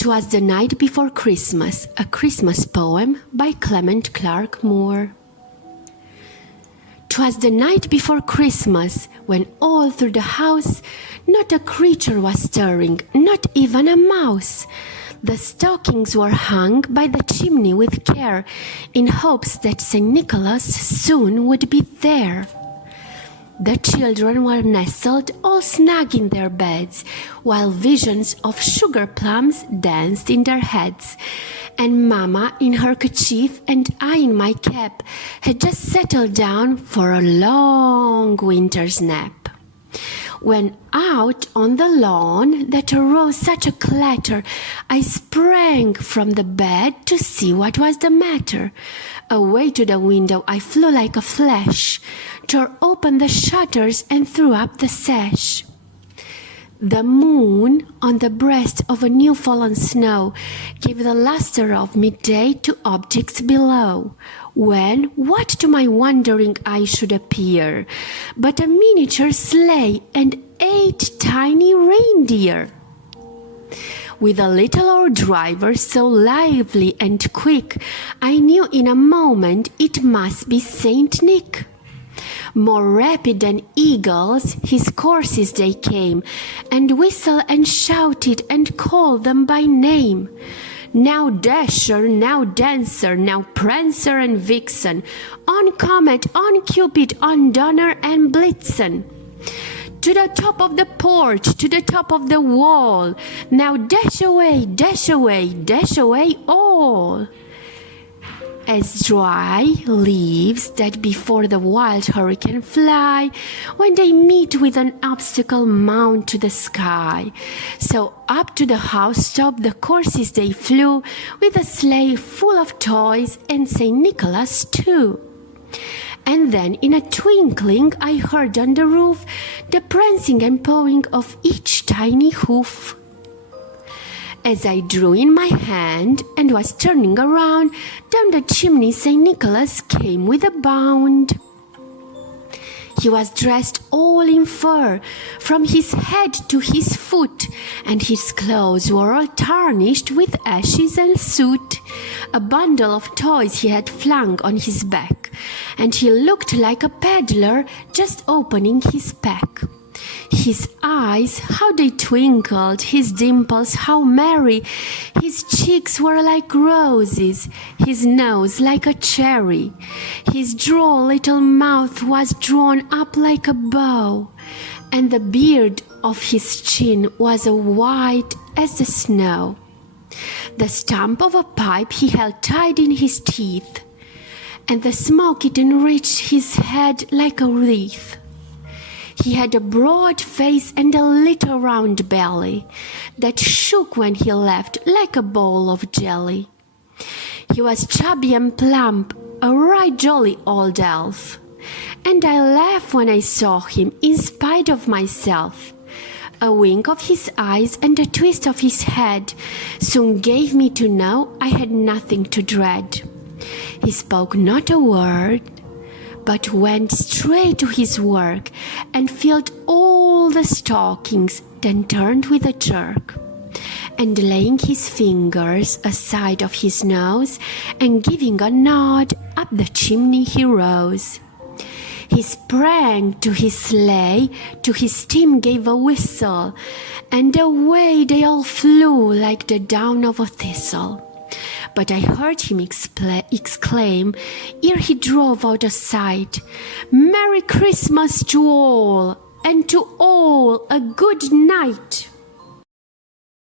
'Twas the night before Christmas, a Christmas poem by Clement Clarke Moore. 'Twas the night before Christmas, when all through the house not a creature was stirring, not even a mouse. The stockings were hung by the chimney with care, in hopes that St. Nicholas soon would be there. The children were nestled all snug in their beds, while visions of sugar plums danced in their heads. And Mamma in her kerchief and I in my cap had just settled down for a long winter's nap. When out on the lawn that arose such a clatter, I sprang from the bed to see what was the matter. Away to the window I flew like a flash, tore open the shutters and threw up the sash. The moon on the breast of a new fallen snow gave the lustre of midday to objects below, when what to my wondering eye should appear but a miniature sleigh and 8 tiny reindeer, with a little old driver so lively and quick, I knew in a moment it must be Saint Nick. More rapid than eagles his courses they came, and whistled and shouted and called them by name. Now Dasher, now Dancer, now Prancer and Vixen, on Comet, on Cupid, on Donner and Blitzen. To the top of the porch, to the top of the wall, now dash away, dash away, dash away all. As dry leaves that before the wild hurricane fly, when they meet with an obstacle mount to the sky, so up to the housetop the courses they flew, with a sleigh full of toys and St. Nicholas too. And then in a twinkling I heard on the roof the prancing and pawing of each tiny hoof. As I drew in my hand and was turning around, down the chimney St. Nicholas came with a bound. He was dressed all in fur, from his head to his foot, and his clothes were all tarnished with ashes and soot. A bundle of toys he had flung on his back, and he looked like a peddler just opening his pack. His eyes, how they twinkled, his dimples, how merry, his cheeks were like roses, his nose like a cherry, his droll little mouth was drawn up like a bow, and the beard of his chin was as white as the snow. The stump of a pipe he held tied in his teeth, and the smoke it enriched his head like a wreath. He had a broad face and a little round belly that shook when he laughed like a bowl of jelly. He was chubby and plump, a right jolly old elf, and I laughed when I saw him in spite of myself. A wink of his eyes and a twist of his head soon gave me to know I had nothing to dread. He spoke not a word, but went straight to his work and filled all the stockings, then turned with a jerk, and laying his fingers aside of his nose and giving a nod, up the chimney he rose. He sprang to his sleigh, to his team gave a whistle, and away they all flew like the down of a thistle. But I heard him exclaim, ere he drove out of sight, "Merry Christmas to all, and to all a good night!"